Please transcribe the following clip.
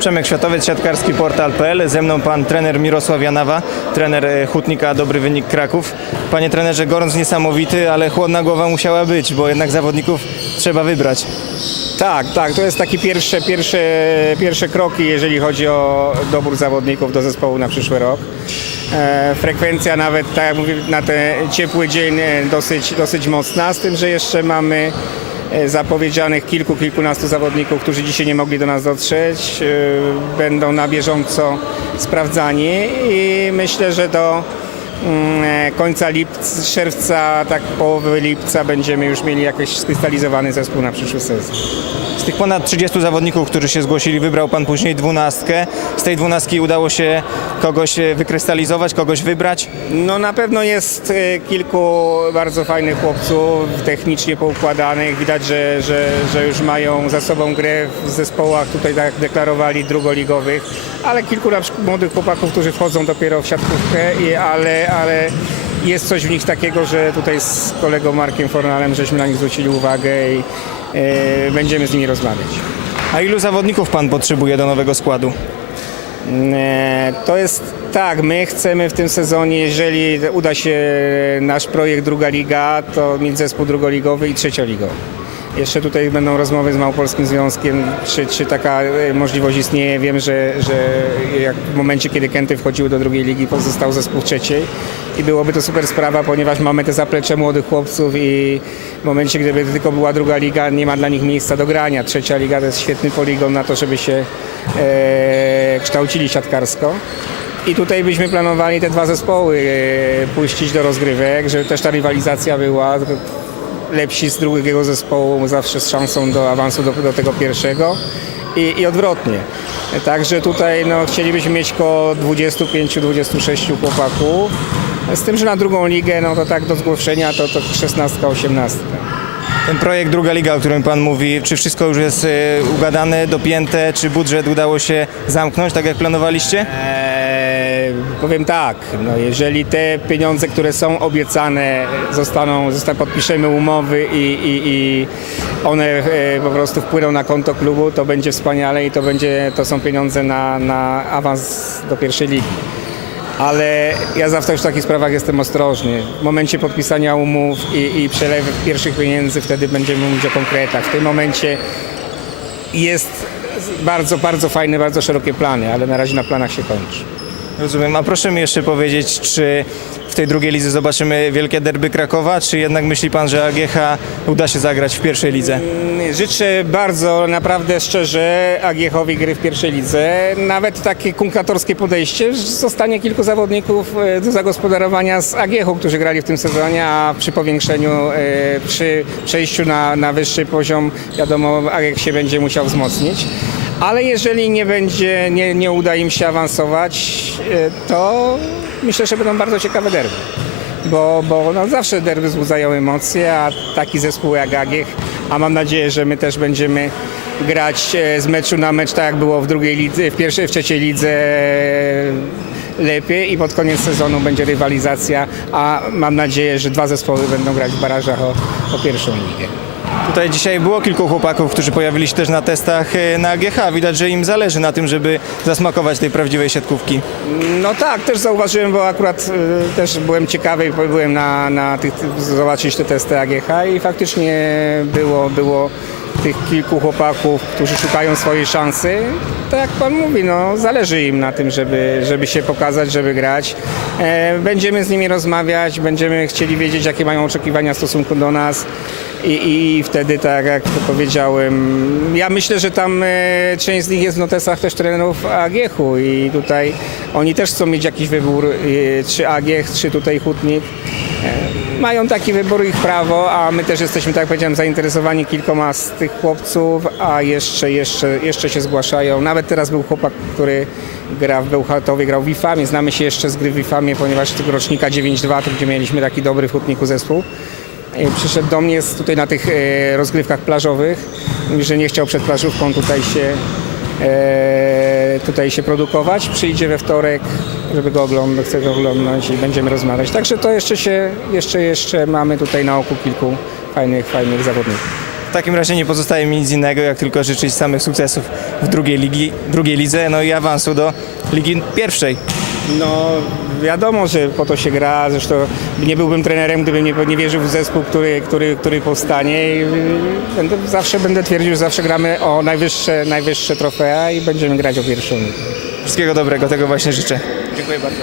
Przemek Światowiec, siatkarski portal.pl. Ze mną pan trener Mirosław Janawa, trener e, Hutnika Dobry Wynik Kraków. Panie trenerze, gorąc niesamowity, ale chłodna głowa musiała być, bo jednak zawodników trzeba wybrać. Tak, tak, to jest takie pierwsze, pierwsze, pierwsze kroki, jeżeli chodzi o dobór zawodników do zespołu na przyszły rok. E, frekwencja nawet, tak jak mówię, na ten ciepły dzień e, dosyć, dosyć mocna, z tym, że jeszcze mamy zapowiedzianych kilku, kilkunastu zawodników, którzy dzisiaj nie mogli do nas dotrzeć. E, będą na bieżąco sprawdzani i myślę, że do mm, e, końca lipca, czerwca, tak połowy lipca będziemy już mieli jakiś skrystalizowany zespół na przyszły sezon. Z tych ponad 30 zawodników, którzy się zgłosili, wybrał pan później dwunastkę. Z tej dwunastki udało się kogoś e, wykrystalizować, kogoś wybrać. No na pewno jest e, kilku bardzo fajnych chłopców, technicznie poukładanych. Widać, że, że, że już mają za sobą grę w zespołach, tutaj tak deklarowali, drugoligowych, ale kilku na przykład młodych chłopaków, którzy wchodzą dopiero w siatkówkę, i, ale, ale jest coś w nich takiego, że tutaj z kolegą Markiem Fornalem żeśmy na nich zwrócili uwagę i będziemy z nimi rozmawiać. A ilu zawodników pan potrzebuje do nowego składu? E, To jest tak, my chcemy w tym sezonie, jeżeli uda się nasz projekt Druga Liga, to mieć zespół drugoligowy i trzecioligowy. Jeszcze tutaj będą rozmowy z Małopolskim Związkiem, czy, czy taka e, możliwość istnieje. Wiem, że, że jak w momencie, kiedy Kęty wchodziły do drugiej ligi, pozostał zespół trzeciej i byłoby to super sprawa, ponieważ mamy te zaplecze młodych chłopców i w momencie, gdyby tylko była druga liga, nie ma dla nich miejsca do grania. Trzecia liga to jest świetny poligon na to, żeby się e, kształcili siatkarsko. I tutaj byśmy planowali te dwa zespoły e, puścić do rozgrywek, żeby też ta rywalizacja była. Lepsi z drugiego zespołu zawsze z szansą do awansu do, do tego pierwszego i, i odwrotnie. Także tutaj no, chcielibyśmy mieć około 25-26 chłopaków. Z tym, że na drugą ligę, no to tak do zgłoszenia to, to 16-18. Ten projekt Druga Liga, o którym pan mówi, czy wszystko już jest e, ugadane, dopięte, czy budżet udało się zamknąć tak jak planowaliście? Eee, powiem tak, no jeżeli te pieniądze, które są obiecane, zostaną, zostaną podpiszemy umowy i, i, i one e, po prostu wpłyną na konto klubu, to będzie wspaniale i to, będzie, to są pieniądze na, na awans do pierwszej ligi. Ale ja zawsze w takich sprawach jestem ostrożny. W momencie podpisania umów i, i przelewu pierwszych pieniędzy wtedy będziemy mówić o konkretach. W tym momencie jest bardzo, bardzo fajne, bardzo szerokie plany, ale na razie na planach się kończy. Rozumiem. A proszę mi jeszcze powiedzieć, czy w tej drugiej lidze zobaczymy wielkie derby Krakowa, czy jednak myśli pan, że AGH uda się zagrać w pierwszej lidze? Mm, Życzę bardzo, naprawdę szczerze AGH-owi gry w pierwszej lidze. Nawet takie kunklatorskie podejście, że zostanie kilku zawodników e, do zagospodarowania z AGH-u, którzy grali w tym sezonie, a przy powiększeniu, e, przy przejściu na, na wyższy poziom, wiadomo, AGH się będzie musiał wzmocnić. Ale jeżeli nie będzie, nie, nie uda im się awansować, e, to myślę, że będą bardzo ciekawe derby bo, bo no zawsze derby wzbudzają emocje, a taki zespół jak Agiech, a mam nadzieję, że my też będziemy grać e, z meczu na mecz, tak jak było w drugiej lidze, w pierwszej, w trzeciej lidze e, lepiej i pod koniec sezonu będzie rywalizacja, a mam nadzieję, że dwa zespoły będą grać w barażach o, o pierwszą ligę. Tutaj dzisiaj było kilku chłopaków, którzy pojawili się też na testach e, na AGH. Widać, że im zależy na tym, żeby zasmakować tej prawdziwej siatkówki. No tak, też zauważyłem, bo akurat y, też byłem ciekawy i byłem na, na tych, zobaczyć te testy AGH i faktycznie było, było tych kilku chłopaków, którzy szukają swojej szansy. Tak jak pan mówi, no zależy im na tym, żeby, żeby się pokazać, żeby grać. E, będziemy z nimi rozmawiać, będziemy chcieli wiedzieć, jakie mają oczekiwania w stosunku do nas. I, I wtedy, tak jak powiedziałem, ja myślę, że tam e, część z nich jest w notesach też trenerów AGH-u i tutaj oni też chcą mieć jakiś wybór, e, czy AGH, czy tutaj Hutnik. E, mają taki wybór, ich prawo, a my też jesteśmy, tak jak powiedziałem, zainteresowani kilkoma z tych chłopców, a jeszcze, jeszcze, jeszcze się zgłaszają. Nawet teraz był chłopak, który gra w Bełchatowie, grał w Wifamie. Znamy się jeszcze z gry w Wifamie, ponieważ tego rocznika 9-2, to gdzie mieliśmy taki dobry w Hutniku zespół. E, Przyszedł do mnie z, tutaj na tych e, rozgrywkach plażowych. Mówi, że nie chciał przed plażówką tutaj się, e, tutaj się produkować. Przyjdzie we wtorek, żeby go oglądać, chce go oglądać i będziemy rozmawiać. Także to jeszcze się, jeszcze, jeszcze mamy tutaj na oku kilku fajnych, fajnych zawodników. W takim razie nie pozostaje mi nic innego, jak tylko życzyć samych sukcesów w drugiej, ligi, drugiej lidze, no i awansu do Ligi Pierwszej. No wiadomo, że po to się gra, zresztą nie byłbym trenerem, gdybym nie, nie wierzył w zespół, który, który, który powstanie i będę, zawsze będę twierdził, że zawsze gramy o najwyższe, najwyższe trofea i będziemy grać o pierwszą. Wszystkiego dobrego, tego właśnie życzę. Dziękuję bardzo.